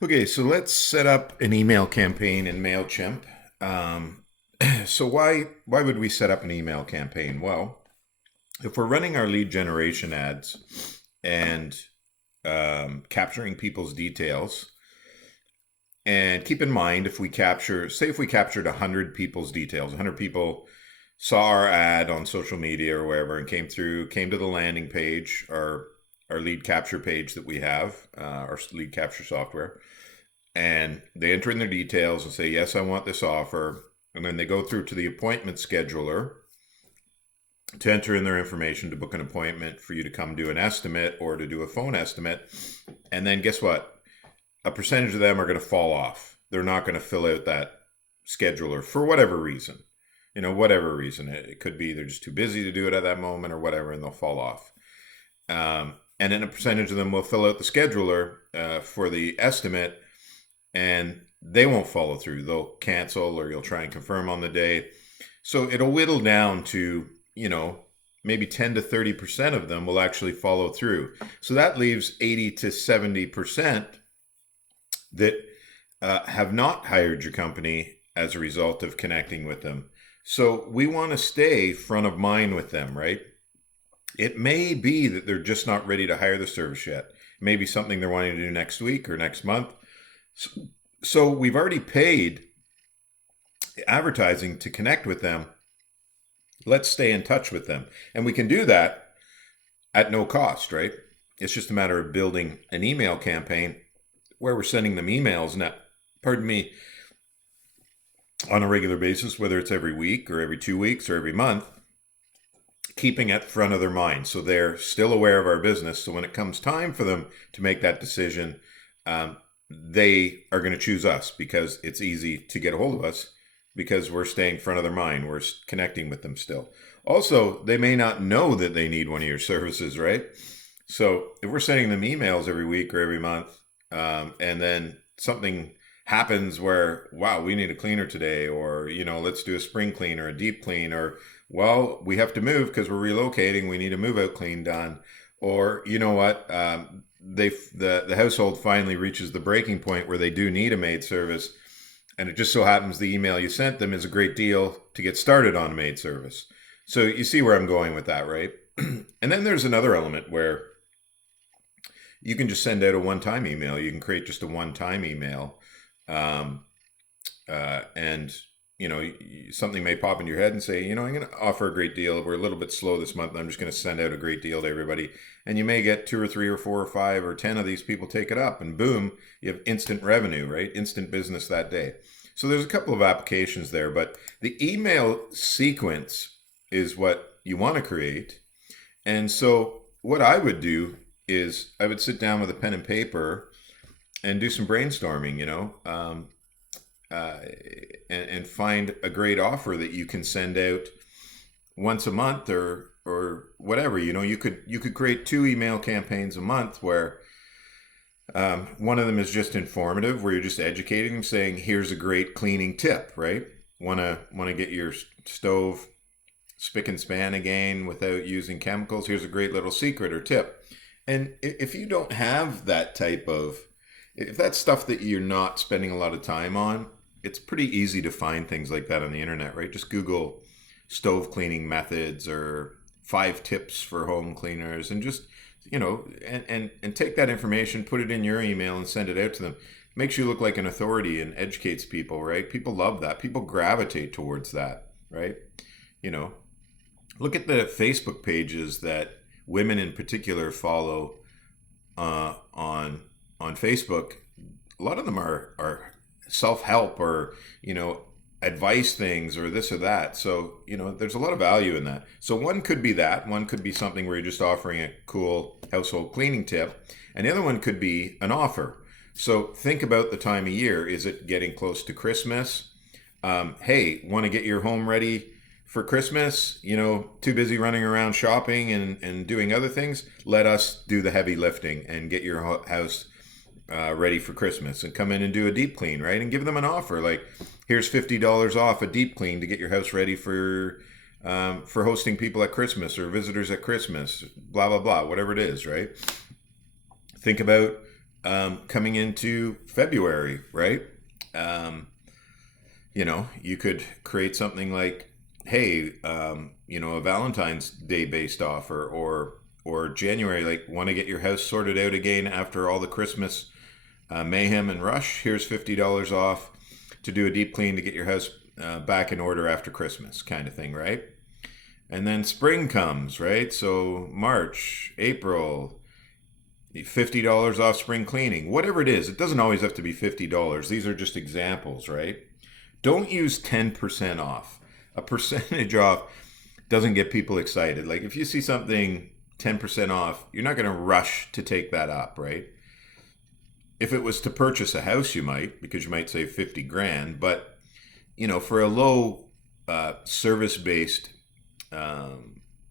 Okay, so let's set up an email campaign in MailChimp. Um, so why would we set up an email campaign? Well, if we're running our lead generation ads and capturing people's details, and keep in mind if we capture, say, if we captured 100 people's details, 100 people saw our ad on social media or wherever and came to the landing page, our lead capture page that we have, our lead capture software, and they enter in their details and say, yes, I want this offer. And then they go through to the appointment scheduler to enter in their information to book an appointment for you to come do an estimate or to do a phone estimate. And then guess what? A percentage of them are going to fall off. They're not going to fill out that scheduler for whatever reason. Whatever reason. It could be they're just too busy to do it at that moment or whatever, and they'll fall off. And then a percentage of them will fill out the scheduler for the estimate, and they won't follow through. They'll cancel, or you'll try and confirm on the day. So it'll whittle down to, maybe 10 to 30% of them will actually follow through. So that leaves 80 to 70% that have not hired your company as a result of connecting with them. So we want to stay front of mind with them, right? It may be that they're just not ready to hire the service yet. It may be something they're wanting to do next week or next month. So we've already paid advertising to connect with them. Let's stay in touch with them. And we can do that at no cost, right? It's just a matter of building an email campaign where we're sending them emails, on a regular basis, whether it's every week or every 2 weeks or every month, keeping at front of their mind. So they're still aware of our business. So when it comes time for them to make that decision, they are going to choose us because it's easy to get a hold of us because we're staying front of their mind. We're connecting with them still. Also, they may not know that they need one of your services, right? So if we're sending them emails every week or every month, and then something happens where, wow, we need a cleaner today, or, let's do a spring clean or a deep clean, or, well, we have to move because we're relocating. We need a move out clean done. Or, you know what? The household finally reaches the breaking point where they do need a maid service, and it just so happens the email you sent them is a great deal to get started on a maid service. So you see where I'm going with that, right? And then there's another element where you can just send out a one-time email. You can create just a one-time email, and something may pop into your head and say, I'm going to offer a great deal. We're a little bit slow this month, and I'm just going to send out a great deal to everybody. And you may get 2 or 3 or 4 or 5 or 10 of these people take it up, and boom, you have instant revenue, right? Instant business that day. So there's a couple of applications there, but the email sequence is what you want to create. And so what I would do is I would sit down with a pen and paper and do some brainstorming, and find a great offer that you can send out once a month or whatever. You could create 2 email campaigns a month where one of them is just informative, where you're just educating them, saying, here's a great cleaning tip, right? Want to get your stove spick and span again without using chemicals? Here's a great little secret or tip. And if you don't have that if that's stuff that you're not spending a lot of time on, it's pretty easy to find things like that on the internet, right? Just Google stove cleaning methods or 5 tips for home cleaners, and just, and take that information, put it in your email and send it out to them. Makes you look like an authority and educates people, right? People love that. People gravitate towards that, right? Look at the Facebook pages that women in particular follow on Facebook. A lot of them are self-help or advice things or this or that. So there's a lot of value in that. So one could be that. One could be something where you're just offering a cool household cleaning tip, and the other one could be an offer. So think about the time of year. Is it getting close to Christmas? Hey, want to get your home ready for Christmas? Too busy running around shopping and doing other things? Let us do the heavy lifting and get your house ready for Christmas, and come in and do a deep clean, right? And give them an offer like, here's $50 off a deep clean to get your house ready for hosting people at Christmas or visitors at Christmas, blah, blah, blah, whatever it is, right? Think about coming into February, right? Um, you could create something like, hey, a Valentine's Day based offer, or January, like, want to get your house sorted out again after all the Christmas mayhem and rush. Here's $50 off to do a deep clean to get your house back in order after Christmas, kind of thing, right? And then spring comes, right? So March, April, $50 off spring cleaning, whatever it is. It doesn't always have to be $50. These are just examples, right? Don't use 10% off. A percentage off doesn't get people excited. Like, if you see something 10% off, you're not going to rush to take that up, right? If it was to purchase a house, you might, because you might save 50 grand. But, for a low service based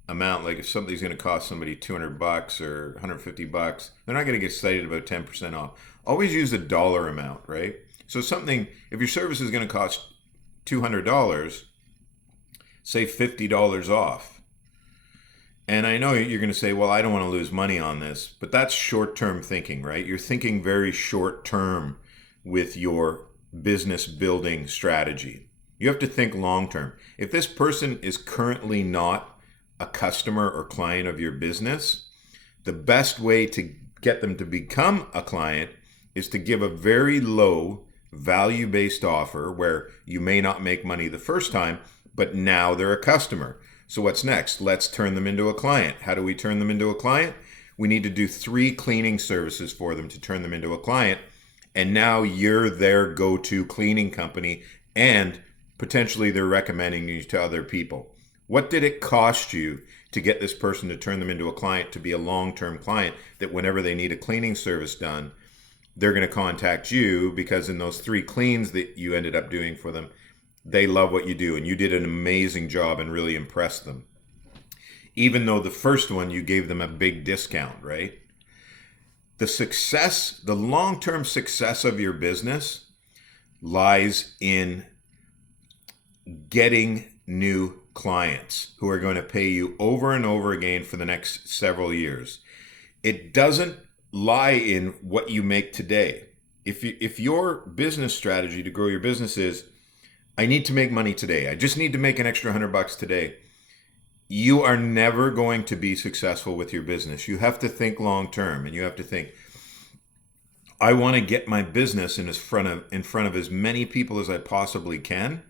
amount, like if something's going to cost somebody $200 or $150, they're not going to get excited about 10% off. Always use a dollar amount, right? So something, if your service is going to cost $200, say $50 off. And I know you're going to say, well, I don't want to lose money on this, but that's short-term thinking, right? You're thinking very short-term with your business building strategy. You have to think long-term. If this person is currently not a customer or client of your business, the best way to get them to become a client is to give a very low value-based offer where you may not make money the first time, but now they're a customer. So what's next? Let's turn them into a client. How do we turn them into a client? We need to do 3 cleaning services for them to turn them into a client. And now you're their go-to cleaning company, and potentially they're recommending you to other people. What did it cost you to get this person to turn them into a client, to be a long-term client, that whenever they need a cleaning service done, they're going to contact you, because in those 3 cleans that you ended up doing for them, they love what you do and you did an amazing job and really impressed them. Even though the first one you gave them a big discount, right? The long-term success of your business lies in getting new clients who are going to pay you over and over again for the next several years. It doesn't lie in what you make today. If your business strategy to grow your business is, I need to make money today, I just need to make an extra $100 today, you are never going to be successful with your business. You have to think long term, and you have to think, I want to get my business in front of as many people as I possibly can,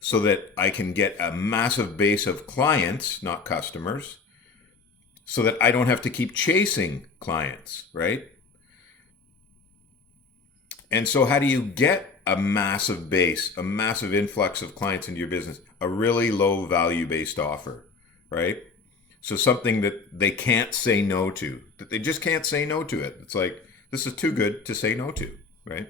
so that I can get a massive base of clients, not customers, so that I don't have to keep chasing clients, right? And so how do you get a massive base, a massive influx of clients into your business? A really low value based offer, right? So something that they can't say no to, that they just can't say no to it. It's like, this is too good to say no to, right?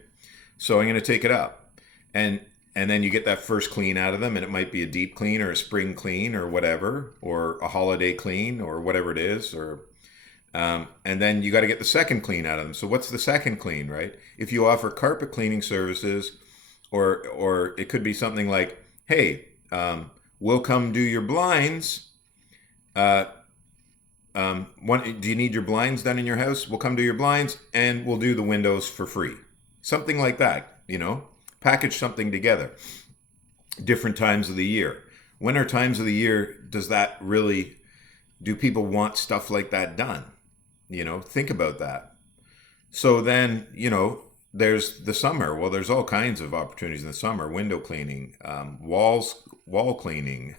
So I'm going to take it up. And then you get that first clean out of them, and it might be a deep clean or a spring clean or whatever, or a holiday clean or whatever it is, and then you got to get the second clean out of them. So what's the second clean, right? If you offer carpet cleaning services, or it could be something like, hey, we'll come do your blinds. Do you need your blinds done in your house? We'll come do your blinds, and we'll do the windows for free. Something like that, package something together. Different times of the year. When are times of the year do people want stuff like that done? Think about that. So then, there's the summer. Well, there's all kinds of opportunities in the summer. Window cleaning, wall cleaning,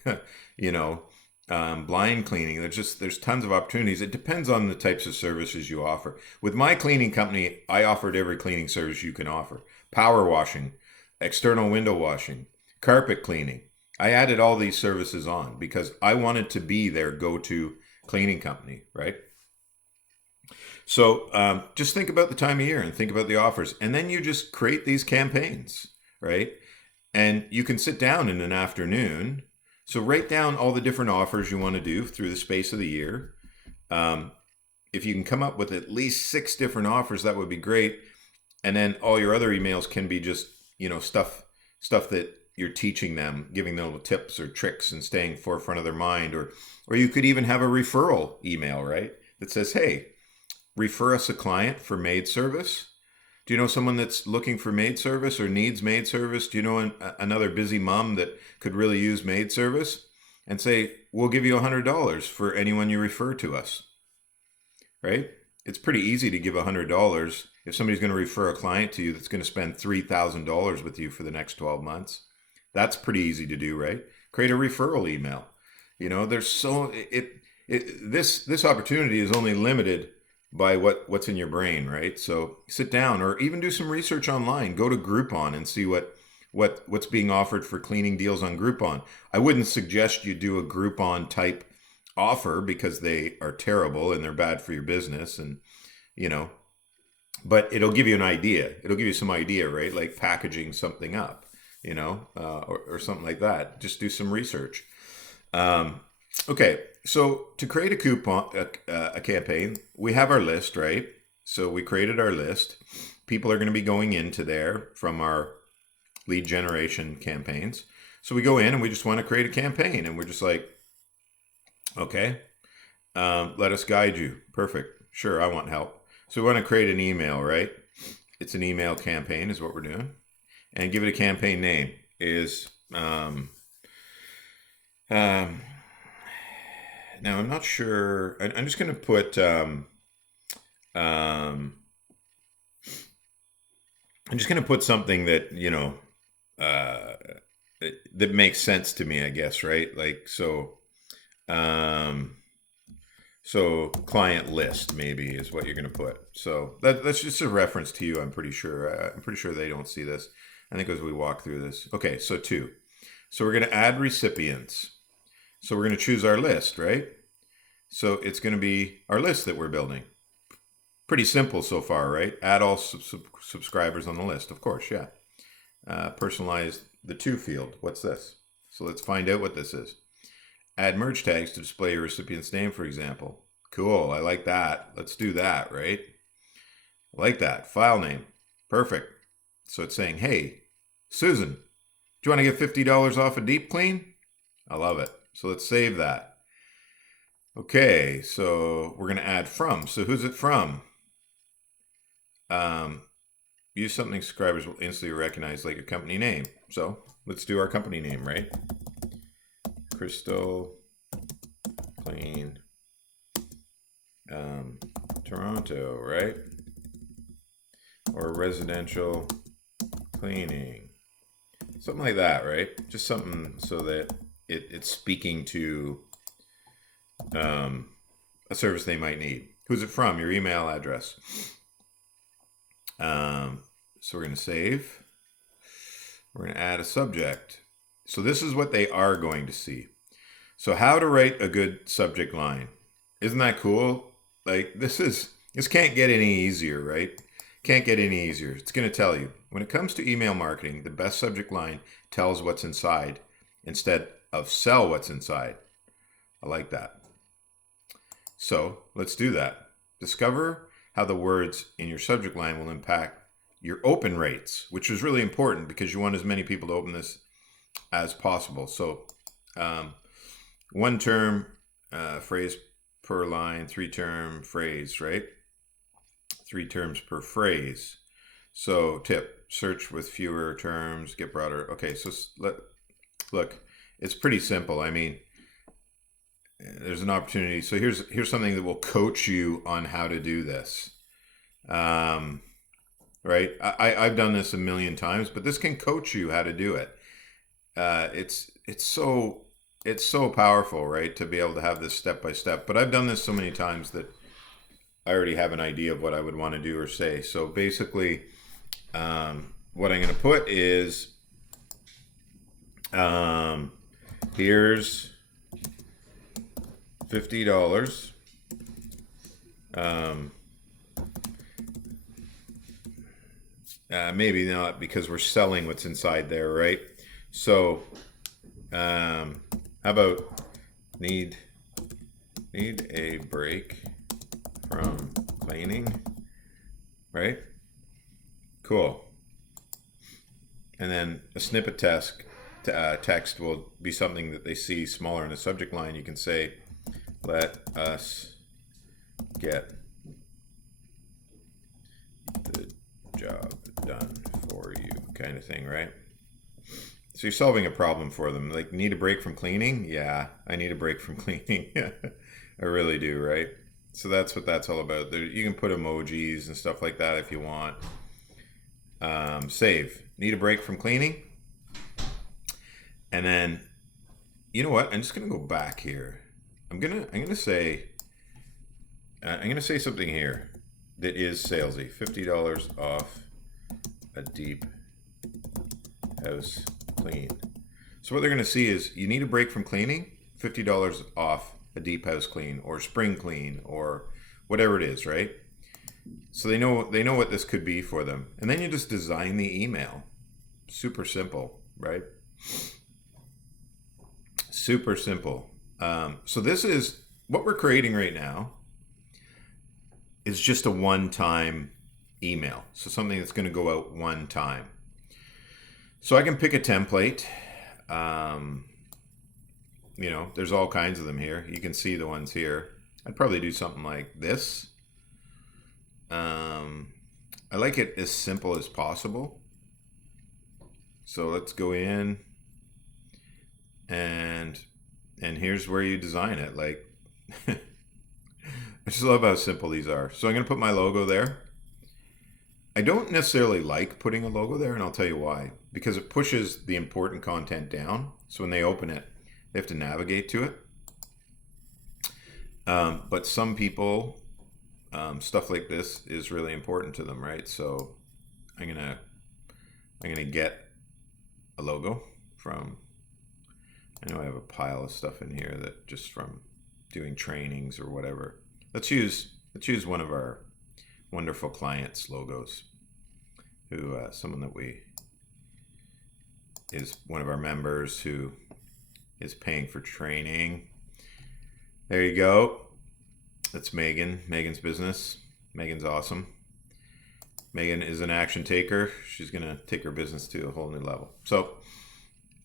blind cleaning. There's tons of opportunities. It depends on the types of services you offer. With my cleaning company, I offered every cleaning service you can offer. Power washing, external window washing, carpet cleaning. I added all these services on because I wanted to be their go-to cleaning company, right? So just think about the time of year and think about the offers. And then you just create these campaigns, right? And you can sit down in an afternoon. So write down all the different offers you want to do through the space of the year. If you can come up with at least 6 different offers, that would be great. And then all your other emails can be just, stuff that you're teaching them, giving them little tips or tricks and staying forefront of their mind. Or you could even have a referral email, right? That says, hey, refer us a client for maid service? Do you know someone that's looking for maid service or needs maid service? Do you know another busy mom that could really use maid service? And say, we'll give you $100 for anyone you refer to us, right? It's pretty easy to give $100 if somebody's going to refer a client to you that's going to spend $3,000 with you for the next 12 months. That's pretty easy to do, right? Create a referral email. You know, there's this opportunity is only limited by what's in your brain, right? So sit down or even do some research online. Go to Groupon and see what's being offered for cleaning deals on Groupon. I wouldn't suggest you do a Groupon type offer because they are terrible and they're bad for your business, and you know, but it'll give you an idea. It'll give you some idea, right? Like packaging something up, you know, or something like that. Just do some research. Okay, so to create a coupon, a campaign, we have our list, right? So we created our list. People are going to be going into there from our lead generation campaigns. So we go in and we just want to create a campaign, and we're just like, okay, let us guide you. Perfect. Sure, I want help. So we want to create an email, right? It's an email campaign is what we're doing. And give it a campaign name is, now I'm not sure. I'm just going to put, I'm just going to put something that, you know, that makes sense to me, I guess, right? Like, so client list maybe is what you're going to put. So that's just a reference to you. I'm pretty sure they don't see this. I think as we walk through this. Okay. So 2. So we're going to add recipients. So we're going to choose our list, right? So it's going to be our list that we're building. Pretty simple so far, right? Add all subscribers on the list. Of course. Yeah. Personalize the to field. What's this? So let's find out what this is. Add merge tags to display your recipient's name, for example. Cool. I like that. Let's do that, right? I like that. File name. Perfect. So it's saying, hey, Susan, do you want to get $50 off a deep clean? I love it. So let's save that. Okay. So we're going to add from. So who's it from? Use something subscribers will instantly recognize, like a company name. So let's do our company name, right? Crystal Clean Toronto, right? Or residential cleaning. Something like that, right? Just something so that it's speaking to a service they might need. Who's it from? Your email address. So we're going to save. We're going to add a subject. So this is what they are going to see. So how to write a good subject line. Isn't that cool? Like this can't get any easier, right? Can't get any easier. It's going to tell you. When it comes to email marketing, the best subject line tells what's inside instead of sell what's inside. I like that. So let's do that. Discover how the words in your subject line will impact your open rates, which is really important because you want as many people to open this as possible. So 1 term phrase per line, 3 term phrase, right? 3 terms per phrase. So tip, search with fewer terms, get broader. Okay, so look, it's pretty simple. I mean, there's an opportunity. So here's something that will coach you on how to do this. Right? I've done this a million times, but this can coach you how to do it. It's so powerful, right? To be able to have this step by step. But I've done this so many times that I already have an idea of what I would want to do or say. So basically, what I'm going to put is, here's $50. Maybe not because we're selling what's inside there, right? So, how about need a break from cleaning, right? Cool. And then a snippet text will be something that they see smaller in the subject line. You can say, let us get job done for you kind of thing, right? So you're solving a problem for them. Like, need a break from cleaning? Yeah, I need a break from cleaning. I really do, right? So that's what that's all about. There, you can put emojis and stuff like that if you want. Save. Need a break from cleaning? And then, you know what? I'm just gonna go back here. I'm gonna say something here that is salesy. $50 off a deep house clean. So what they're gonna see is you need a break from cleaning. $50 off a deep house clean or spring clean or whatever it is, right? So they know what this could be for them. And then you just design the email. Super simple, right? Super simple. So this is what we're creating right now is just a one-time email. So something that's going to go out one time. So I can pick a template. You know, there's all kinds of them here. You can see the ones here. I'd probably do something like this. I like it as simple as possible. So let's go in and here's where you design it. Like, I just love how simple these are. So I'm going to put my logo there. I don't necessarily like putting a logo there, and I'll tell you why. Because it pushes the important content down. So when they open it, they have to navigate to it. But some people, stuff like this is really important to them, right? So I'm gonna get a logo from. I know I have a pile of stuff in here that just from doing trainings or whatever. Let's use one of our wonderful clients' logos. Who someone that is one of our members who is paying for training. There you go. That's Megan. Megan's business. Megan's awesome. Megan is an action taker. She's gonna take her business to a whole new level. So,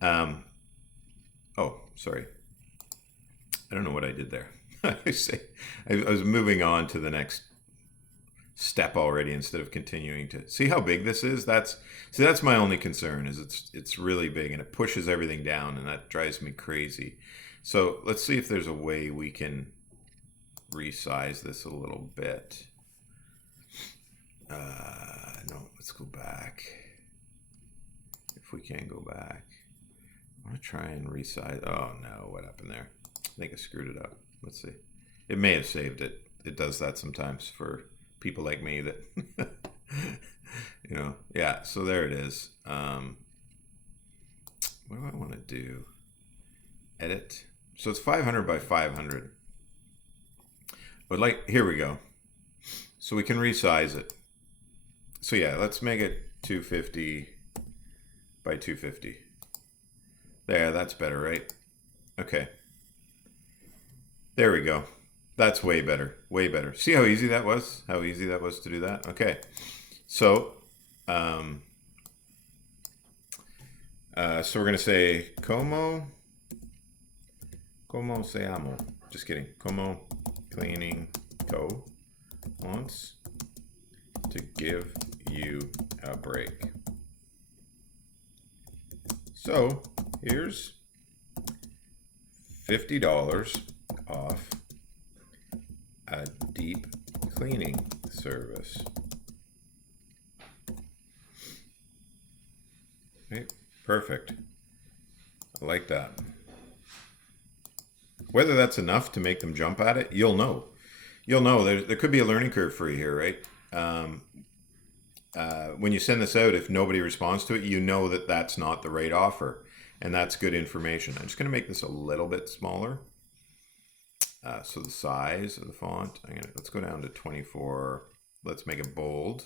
oh, sorry. I don't know what I did there. I was moving on to the next step already instead of continuing to see how big this is. That's my only concern is it's really big and it pushes everything down and that drives me crazy. So let's see if there's a way we can resize this a little bit. No, let's go back. If we can go back. I want to try and resize. Oh no, what happened there? I think I screwed it up. Let's see. It may have saved it. It does that sometimes for people like me that, you know, yeah. So there it is. What do I want to do? Edit. So it's 500 by 500. But like, here we go. So we can resize it. So yeah, let's make it 250 by 250. There, that's better, right? Okay. There we go. That's way better. Way better. See how easy that was? How easy that was to do that? Okay. So, so we're going to say, como se llama? Just kidding. Como Cleaning Co. wants to give you a break. So, here's $50 off a deep cleaning service. Okay, perfect. I like that. Whether that's enough to make them jump at it, you'll know. You'll know. There could be a learning curve for you here, right? When you send this out, if nobody responds to it, you know that that's not the right offer. And that's good information. I'm just going to make this a little bit smaller. So the size of the font, let's go down to 24. Let's make it bold.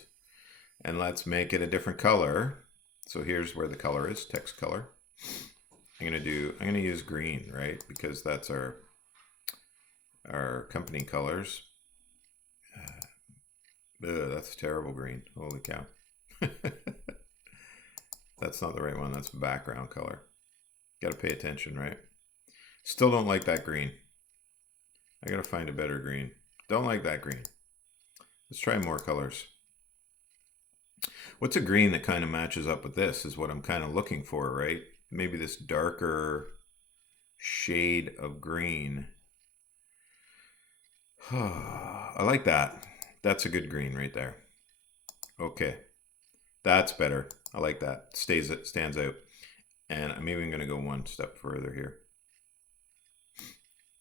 And let's make it a different color. So here's where the color is, text color. I'm going to use green, right? Because that's our company colors. That's terrible green. Holy cow. That's not the right one. That's the background color. Got to pay attention, right? Still don't like that green. I got to find a better green. Don't like that green. Let's try more colors. What's a green that kind of matches up with this is what I'm kind of looking for, right? Maybe this darker shade of green. I like that. That's a good green right there. Okay. That's better. I like that. Stands out. And I'm even going to go one step further here.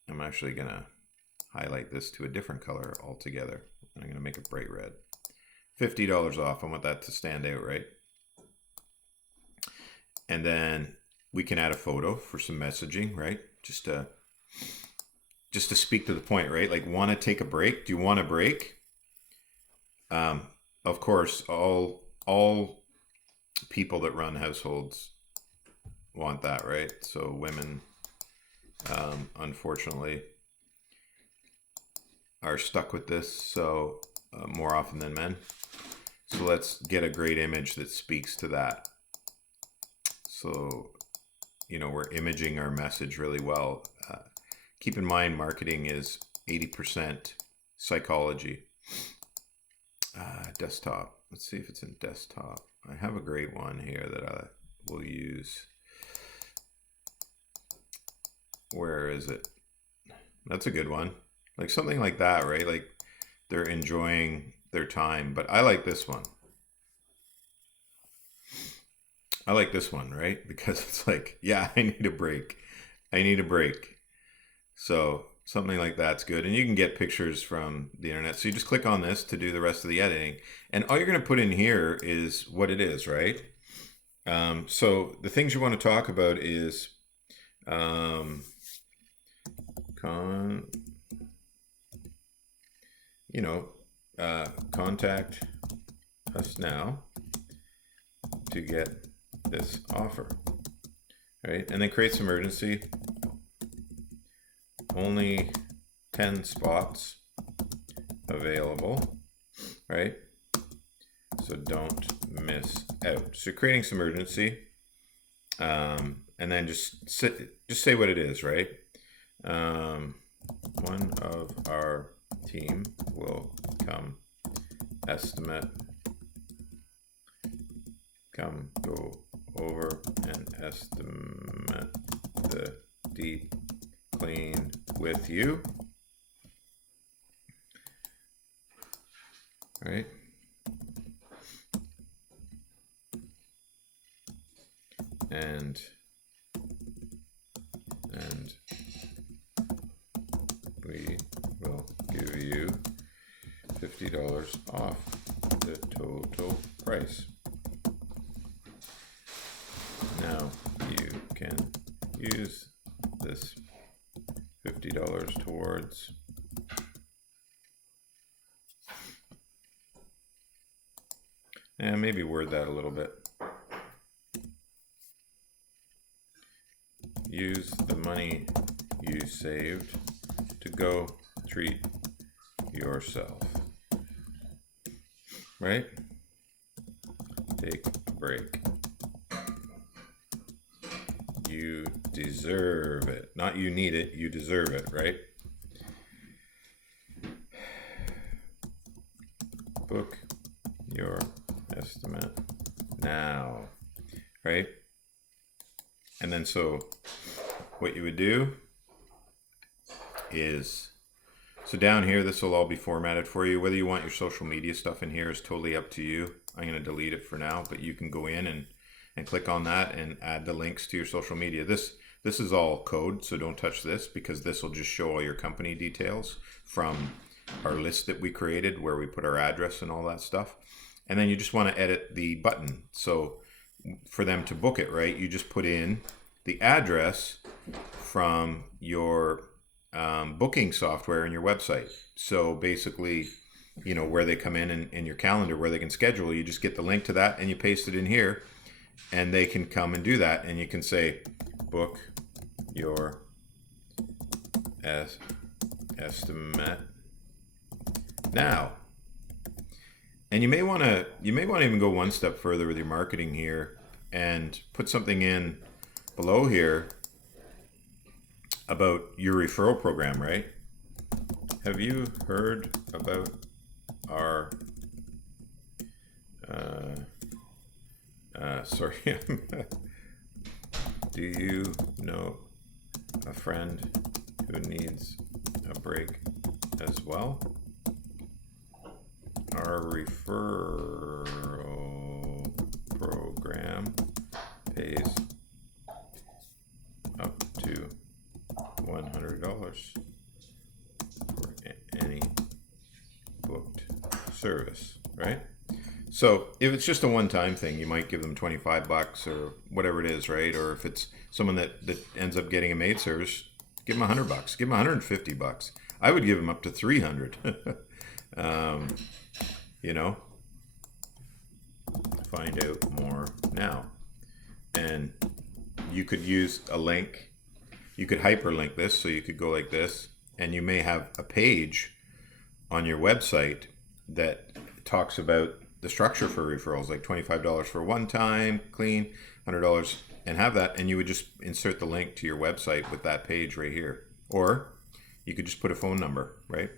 I'm actually going to highlight this to a different color altogether. I'm going to make it bright red. $50 off. I want that to stand out, right? And then we can add a photo for some messaging, right? Just to speak to the point, right? Like, want to take a break? Do you want a break? Of course, all people that run households want that, right? So women, unfortunately, are stuck with this. So more often than men. So let's get a great image that speaks to that. So, you know, we're imaging our message really well. Keep in mind, marketing is 80% psychology. Desktop. Let's see if it's in desktop. I have a great one here that I will use. Where is it? That's a good one. Like something like that, right? Like they're enjoying their time. But I like this one. I like this one, right? Because it's like, yeah, I need a break. I need a break. So something like that's good. And you can get pictures from the internet. So you just click on this to do the rest of the editing. And all you're going to put in here is what it is, right? So the things you want to talk about is contact us now to get this offer, right? And then create some urgency. Only 10 spots available, right? So don't miss out. So creating some urgency, and then just say what it is, right? One of our team will come go over and estimate the deep clean with you, right? And we will give you $50 off the total price. Now you can use this $50 towards and maybe word that a little bit. Use the money you saved to go treat yourself, right? Take a break. You deserve it. Not you need it, you deserve it, right? Book your estimate now, right? And then so what you would do is, so down here, this will all be formatted for you. Whether you want your social media stuff in here is totally up to you. I'm going to delete it for now, but you can go in and click on that and add the links to your social media. This is all code, so don't touch this because this will just show all your company details from our list that we created where we put our address and all that stuff. And then you just want to edit the button. So for them to book it, right, you just put in the address from your booking software in your website. So basically, you know, where they come in your calendar, where they can schedule, you just get the link to that and you paste it in here and they can come and do that. And you can say, book your estimate now. And you may want to even go one step further with your marketing here and put something in below here about your referral program, right? Have you heard about our Sorry. Do you know a friend who needs a break as well? Our referral program pays up to $100 for any booked service, right? So if it's just a one-time thing, you might give them 25 bucks or whatever it is, right? Or if it's someone that ends up getting a maid service, give them 100 bucks, give them 150 bucks. I would give them up to 300. You know, find out more now. And you could use a link. You could hyperlink this, so you could go like this, and you may have a page on your website that talks about the structure for referrals, like $25 for one time, clean, $100, and have that, and you would just insert the link to your website with that page right here. Or you could just put a phone number, right?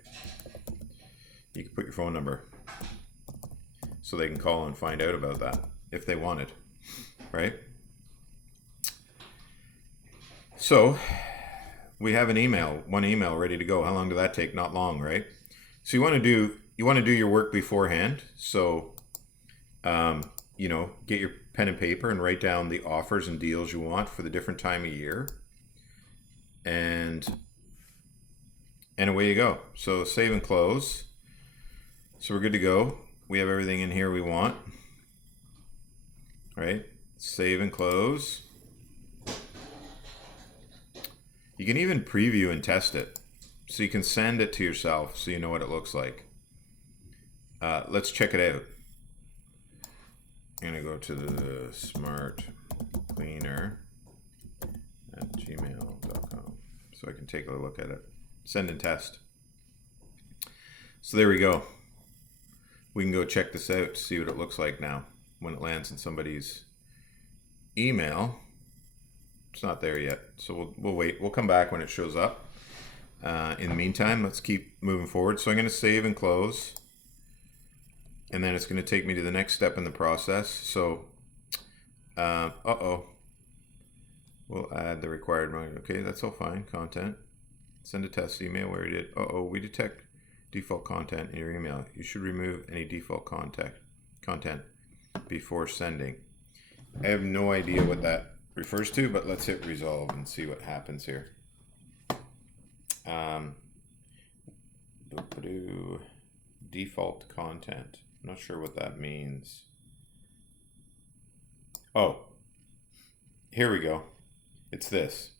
You could put your phone number so they can call and find out about that if they wanted, right? So we have one email ready to go. How long did that take? Not long, right? So you want to do your work beforehand. So you know, get your pen and paper and write down the offers and deals you want for the different time of year, and away you go. So save and close. So we're good to go. We have everything in here we want, right? Save and close. You can even preview and test it, so you can send it to yourself so you know what it looks like. Let's check it out. I'm gonna go to the smartcleaner@gmail.com so I can take a look at it. Send and test. So there we go. We can go check this out to see what it looks like now when it lands in somebody's email. It's not there yet, so we'll wait. We'll come back when it shows up. In the meantime, let's keep moving forward. So I'm going to save and close, and then it's going to take me to the next step in the process. So, we'll add the required. Okay, that's all fine. Content. Send a test email where you did. We detect default content in your email. You should remove any default content before sending. I have no idea what that refers to, but let's hit resolve and see what happens here. Default content. I'm not sure what that means. Oh, here we go. It's this.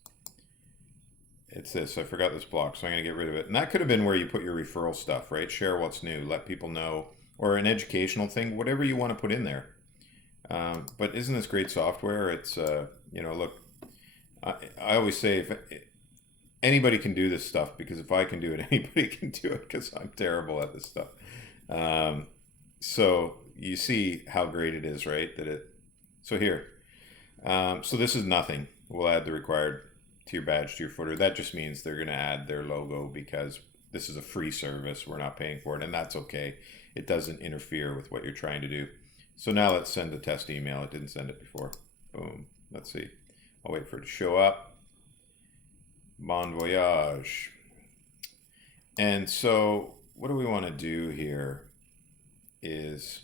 I forgot this block, so I'm going to get rid of it. And that could have been where you put your referral stuff, right? Share what's new, let people know, or an educational thing, whatever you want to put in there. But isn't this great software? It's, look, I always say if anybody can do this stuff, because if I can do it, anybody can do it, because I'm terrible at this stuff. So you see how great it is, right? So here, so this is nothing. We'll add the required to your badge, to your footer. That just means they're going to add their logo because this is a free service. We're not paying for it, and that's okay. It doesn't interfere with what you're trying to do. So now let's send a test email. It didn't send it before. Boom. Let's see. I'll wait for it to show up. Bon voyage. And so what do we want to do here is,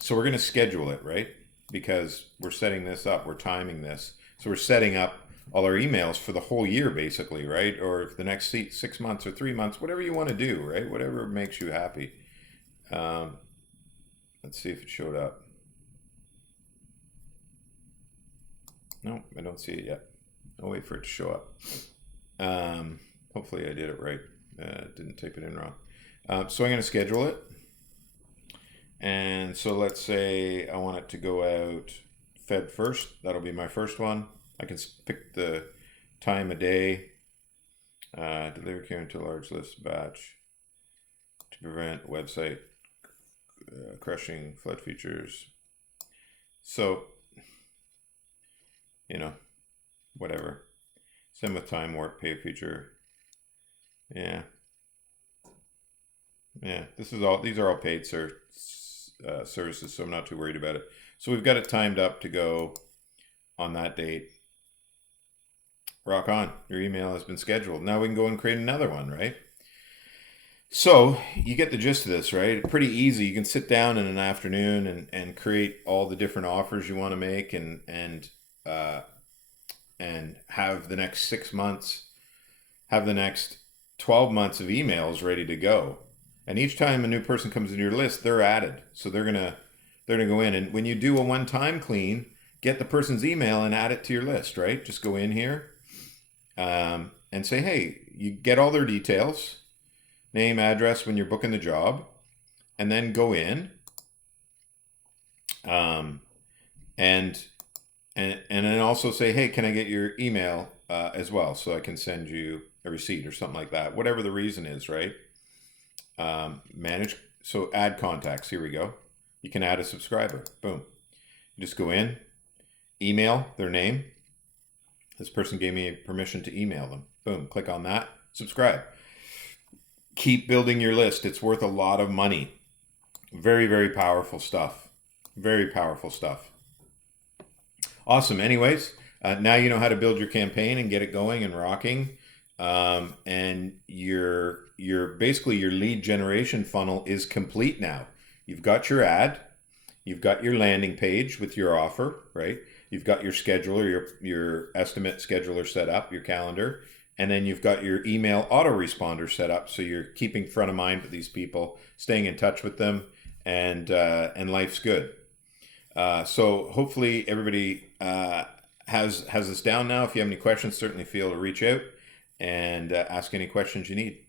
so we're going to schedule it, right? Because we're setting this up, we're timing this. So we're setting up all our emails for the whole year, basically, right? Or for the next 6 months or 3 months, whatever you want to do, right? Whatever makes you happy. Let's see if it showed up. No, I don't see it yet. I'll wait for it to show up. Hopefully I did it right. Didn't type it in wrong. So I'm going to schedule it. And so let's say I want it to go out Feb 1st. That'll be my first one. I can pick the time of day. Deliver care to a large list batch to prevent website crushing flood features. So, whatever. Send with time warp pay feature. Yeah. These are all paid services, so I'm not too worried about it. So we've got it timed up to go on that date. Rock on. Your email has been scheduled. Now we can go and create another one, right? So you get the gist of this, right? Pretty easy. You can sit down in an afternoon and create all the different offers you want to make and have the next 6 months, have the next 12 months of emails ready to go. And each time a new person comes into your list, they're added. So they're gonna go in. And when you do a one-time clean, get the person's email and add it to your list, right? Just go in here and say, hey, you get all their details, name, address when you're booking the job, and then go in and then also say, hey, can I get your email as well so I can send you a receipt or something like that, whatever the reason is, right? Manage, so add contacts, here we go. You can add a subscriber, boom. You just go in, email their name. This person gave me permission to email them. Boom, click on that, subscribe. Keep building your list. It's worth a lot of money. Very, very powerful stuff. Very powerful stuff. Awesome. Anyways, now you know how to build your campaign and get it going and rocking. And basically your lead generation funnel is complete now. You've got your ad, you've got your landing page with your offer, right? You've got your scheduler, your estimate scheduler set up, your calendar, and then you've got your email autoresponder set up. So you're keeping front of mind with these people, staying in touch with them, and life's good. So hopefully everybody has this down now. If you have any questions, certainly feel to reach out and ask any questions you need.